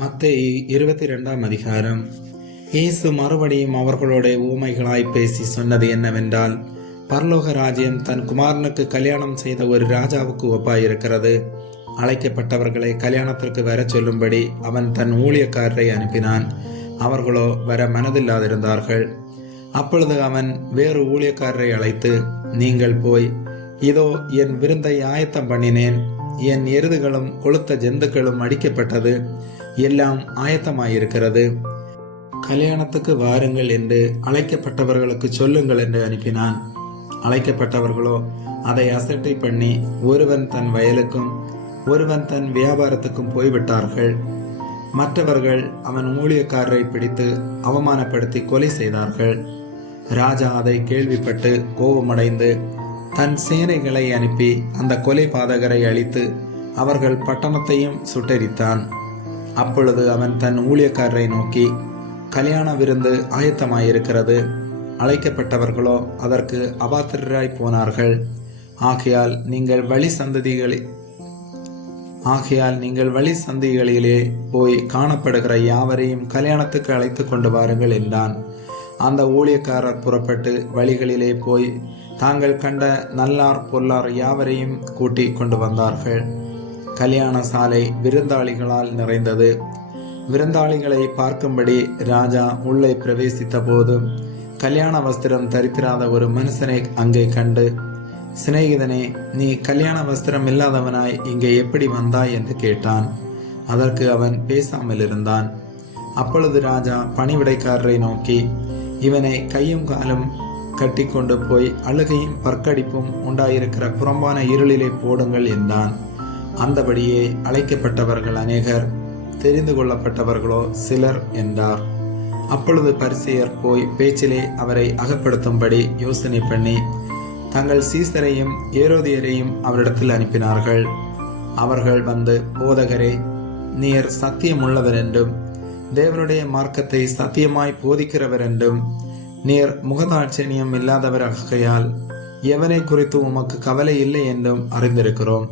மத்தேயு 22 அதிகாரம். இயேசு மறுபடியும் அவர்களோட ஊமைகளாய் பேசி சொன்னது என்னவென்றால், பரலோக ராஜ்யம் தன் குமாரனுக்கு கல்யாணம் செய்த ஒரு ராஜாவுக்கு ஒப்பாயிருக்கிறது. அழைக்கப்பட்டவர்களை கல்யாணத்திற்கு வர சொல்லும்படி அவன் தன் ஊழியக்காரரை அனுப்பினான். அவர்களோ வர மனதில்லாதிருந்தார்கள். அப்பொழுது அவன் வேறு ஊழியக்காரரை அழைத்து, நீங்கள் போய், இதோ என் விருந்தை ஆயத்தம் பண்ணினேன், என் எருதுகளும் கொளுத்த ஜந்துக்களும் அடிக்கப்பட்டது, எல்லாம் ஆயத்தமாயிருக்கிறது, கல்யாணத்துக்கு வாருங்கள் என்று அழைக்கப்பட்டவர்களுக்கு சொல்லுங்கள் என்று அனுப்பினான். அழைக்கப்பட்டவர்களோ அதை அசட்டை பண்ணி ஒருவன் தன் வயலுக்கும் ஒருவன் தன் வியாபாரத்துக்கும் போய்விட்டார்கள். மற்றவர்கள் அவன் ஊழியக்காரரை பிடித்து அவமானப்படுத்தி கொலை செய்தார்கள். ராஜா அதை கேள்விப்பட்டு கோபமடைந்து தன் சேனைகளை அனுப்பி அந்த கொலை பாதகரை அழித்து அவர்கள் பட்டணத்தையும் சுட்டெரித்தான். அப்பொழுது அவன் தன் ஊழியக்காரரை நோக்கி, கல்யாண விருந்து ஆயத்தமாயிருக்கிறது, அழைக்கப்பட்டவர்களோ அதற்கு அபாத்திரராய் போனார்கள். ஆகையால் நீங்கள் வழி சந்திகளிலே போய் காணப்படுகிற யாவரையும் கல்யாணத்துக்கு அழைத்து கொண்டு வாருங்கள் என்றான். அந்த ஊழியக்காரர் புறப்பட்டு வழிகளிலே போய் தாங்கள் கண்ட நல்லார் பொல்லார் யாவரையும் கூட்டி கொண்டு வந்தார்கள். கல்யாண சாலை விருந்தாளிகளால் நிறைந்தது. விருந்தாளிகளை பார்க்கும்படி ராஜா உள்ளே பிரவேசித்த போது கல்யாண வஸ்திரம் தரித்திராத ஒரு மனுஷனை அங்கே கண்டு, சிநேகிதனே, நீ கல்யாண வஸ்திரம் இல்லாதவனாய் இங்கே எப்படி வந்தாய் என்று கேட்டான். அதற்கு அவன் பேசாமல் இருந்தான். அப்பொழுது ராஜா பணிவிடைக்காரரை நோக்கி, இவனை கையும் காலும் கட்டி கொண்டு போய் அழுகையும் பற்கடிப்பும் உண்டாயிருக்கிற புறம்பான இருளிலே போடுங்கள் என்றான். அந்தபடியே அழைக்கப்பட்டவர்கள் அநேகர், தெரிந்து கொள்ளப்பட்டவர்களோ சிலர் என்றார். அப்பொழுது பரிசேயர் போய் பேச்சிலே அவரை அகப்படுத்தும்படி யோசனை பண்ணி தங்கள் சீசரையும் ஏரோதியரையும் அவரிடத்தில் அனுப்பினார்கள். அவர்கள் வந்து, போதகரே, நீர் சத்தியம் உள்ளவர் என்றும் தேவனுடைய மார்க்கத்தை சத்தியமாய் போதிக்கிறவர் என்றும் நீர் முகதாட்சணியம் இல்லாதவர் ஆகையால் எவனை குறித்து உமக்கு கவலை இல்லை என்றும் அறிந்திருக்கிறோம்.